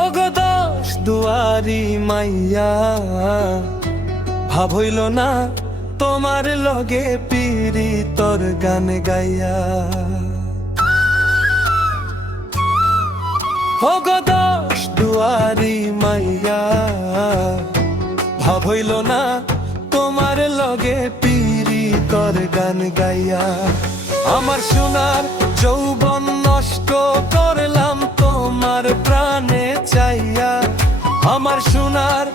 ওগো দশ দুয়ারি মাইয়া, ভাব হইল না তোমার লগে পিরি তোর গান গাইয়া। ওগো দশ দুয়ারি মাইয়া, ভাব হইল না তোমার লগে পিরি তোর গান গাইয়া। আমার সোনার যৌবন নষ্ট করলাম তোমার প্রাণে চাইয়া। আমার সোনার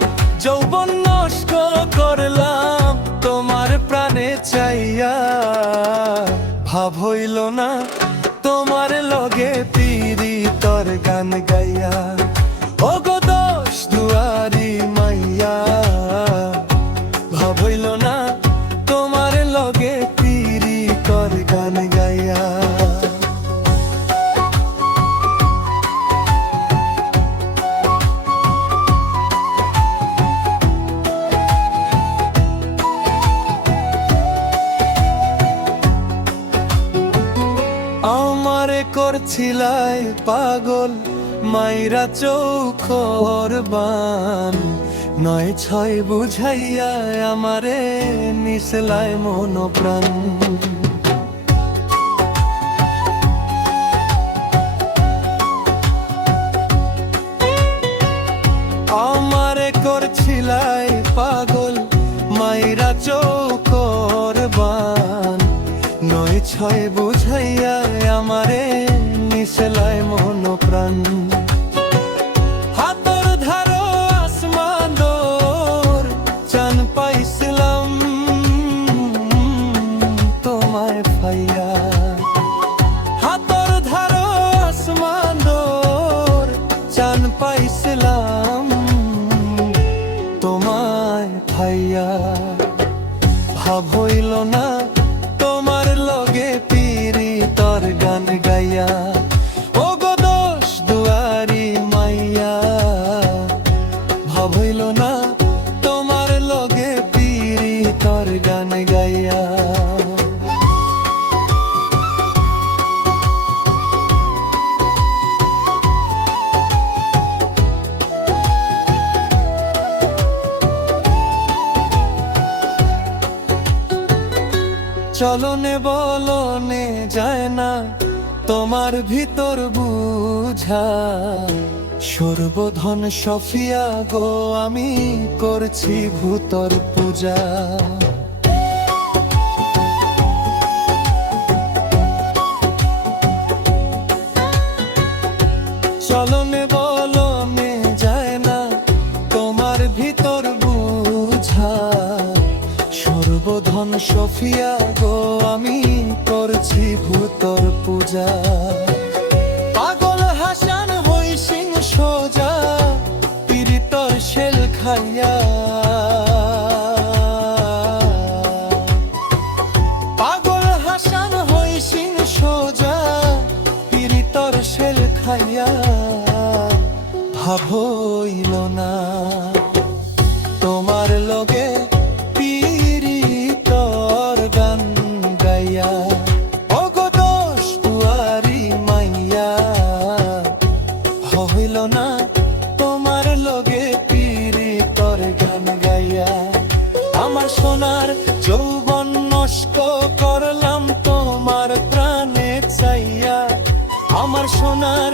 যৌবন নষ্ট করলাম তোমার প্রাণে চাইয়া। ভাব হইল না তোমার লগে পিরি তোর গান গাইয়া। ওগো দশ দুয়ারি মাইয়া, ভাব হইল না তোমার লগে পিরি তোর গান গাইয়া। আমারে করছিলাই পাগল মাইরা চৌখর বান, নয় ছয় বুঝাইয়া আমারে নিসলাই মন প্রাণ। আমারে করছিলাই পাগল মাইরা চৌখর বান, নয় ছয় বুঝাইয়া আমারে নিসলাই মন প্রাণ। হাতর ধারো আসমান দোর চান পাইছিলাম তোমায় পাইয়া। হাতর ধারো আসমান দোর চান পাইছিলাম তোমায় পাইয়া। ভাব হইল না তোমার লগে পিরি তোর গান গাইয়া। ওগো দশ দুয়ারি মাইয়া, ভাব হইল না তোমার লগে পিরি তোর গান গাইয়া। চলনে বলনে যায় না তোমার ভিতর বুঝা। সর্বধন সফিয়া গো আমি করছি ভূতর পূজা। চলনে বলনে যায় না তোমার ভিতর বুঝা। সর্বধন সফিয়া গো আমি করছি ভূতর পূজা। পাগল হাসান হইসিং সোজা পীড়িতর শেল খাইয়া। পাগল হাসান হইসিং সোজা পীড়িতর শেল খাইয়া। ভাব হইল না তোমার লগে পিরি তোর গান গাইয়া। ওগো দশ দুয়ারি মাইয়া, হইল না তোমার লগে পিরি তোর গান গাইয়া। আমার সোনার যৌবন নষ্ট করলাম তোমার প্রাণে চাইয়া। আমার সোনার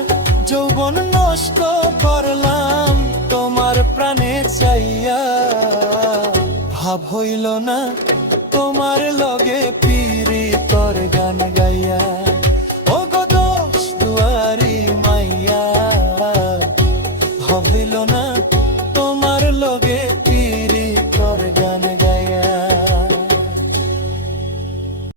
যৌবন নষ্ট করলাম তোমার প্রাণে চাইয়া। ভাব হইল না তোমার লগে পিরি তোর গান গাইয়া।